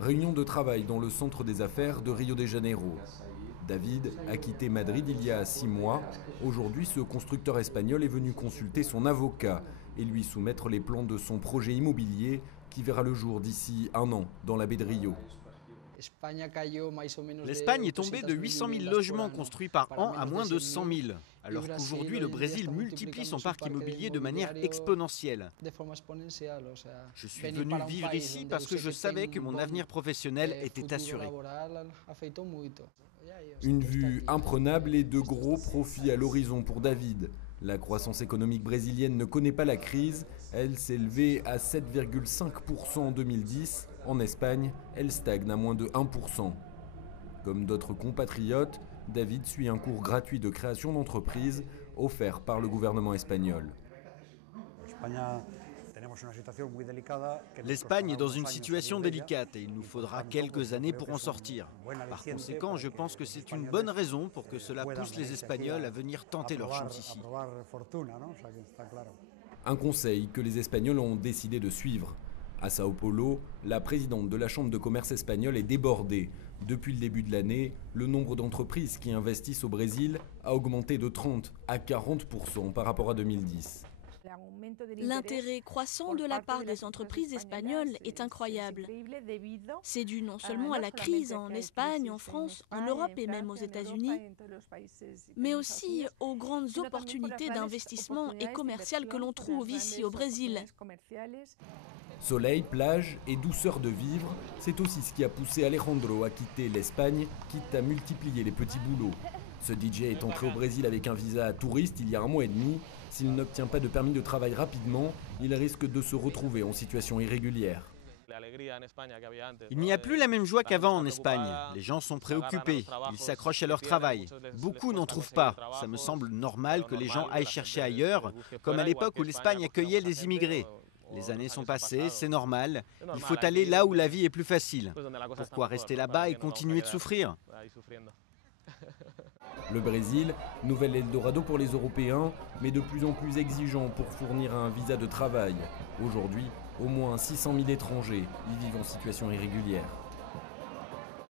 Réunion de travail dans le centre des affaires de Rio de Janeiro. David a quitté Madrid il y a 6 mois. Aujourd'hui, ce constructeur espagnol est venu consulter son avocat et lui soumettre les plans de son projet immobilier qui verra le jour d'ici 1 an dans la baie de Rio. L'Espagne est tombée de 800 000 logements construits par an à moins de 100 000, alors qu'aujourd'hui le Brésil multiplie son parc immobilier de manière exponentielle. Je suis venu vivre ici parce que je savais que mon avenir professionnel était assuré. Une vue imprenable et de gros profits à l'horizon pour David. La croissance économique brésilienne ne connaît pas la crise. Elle s'est élevée à 7,5% en 2010. En Espagne, elle stagne à moins de 1%. Comme d'autres compatriotes, David suit un cours gratuit de création d'entreprise offert par le gouvernement espagnol. L'Espagne est dans une situation délicate et il nous faudra quelques années pour en sortir. Par conséquent, je pense que c'est une bonne raison pour que cela pousse les Espagnols à venir tenter leur chance ici. Un conseil que les Espagnols ont décidé de suivre. À Sao Paulo, la présidente de la Chambre de commerce espagnole est débordée. Depuis le début de l'année, le nombre d'entreprises qui investissent au Brésil a augmenté de 30 à 40% par rapport à 2010. L'intérêt croissant de la part des entreprises espagnoles est incroyable. C'est dû non seulement à la crise en Espagne, en France, en Europe et même aux États-Unis, mais aussi aux grandes opportunités d'investissement et commercial que l'on trouve ici au Brésil. Soleil, plage et douceur de vivre, c'est aussi ce qui a poussé Alejandro à quitter l'Espagne, quitte à multiplier les petits boulots. Ce DJ est entré au Brésil avec un visa touriste il y a 1 mois et demi. S'il n'obtient pas de permis de travail rapidement, il risque de se retrouver en situation irrégulière. Il n'y a plus la même joie qu'avant en Espagne. Les gens sont préoccupés, ils s'accrochent à leur travail. Beaucoup n'en trouvent pas. Ça me semble normal que les gens aillent chercher ailleurs, comme à l'époque où l'Espagne accueillait les immigrés. Les années sont passées, c'est normal. Il faut aller là où la vie est plus facile. Pourquoi rester là-bas et continuer de souffrir ? Le Brésil, nouvel Eldorado pour les Européens, mais de plus en plus exigeant pour fournir un visa de travail. Aujourd'hui, au moins 600 000 étrangers y vivent en situation irrégulière.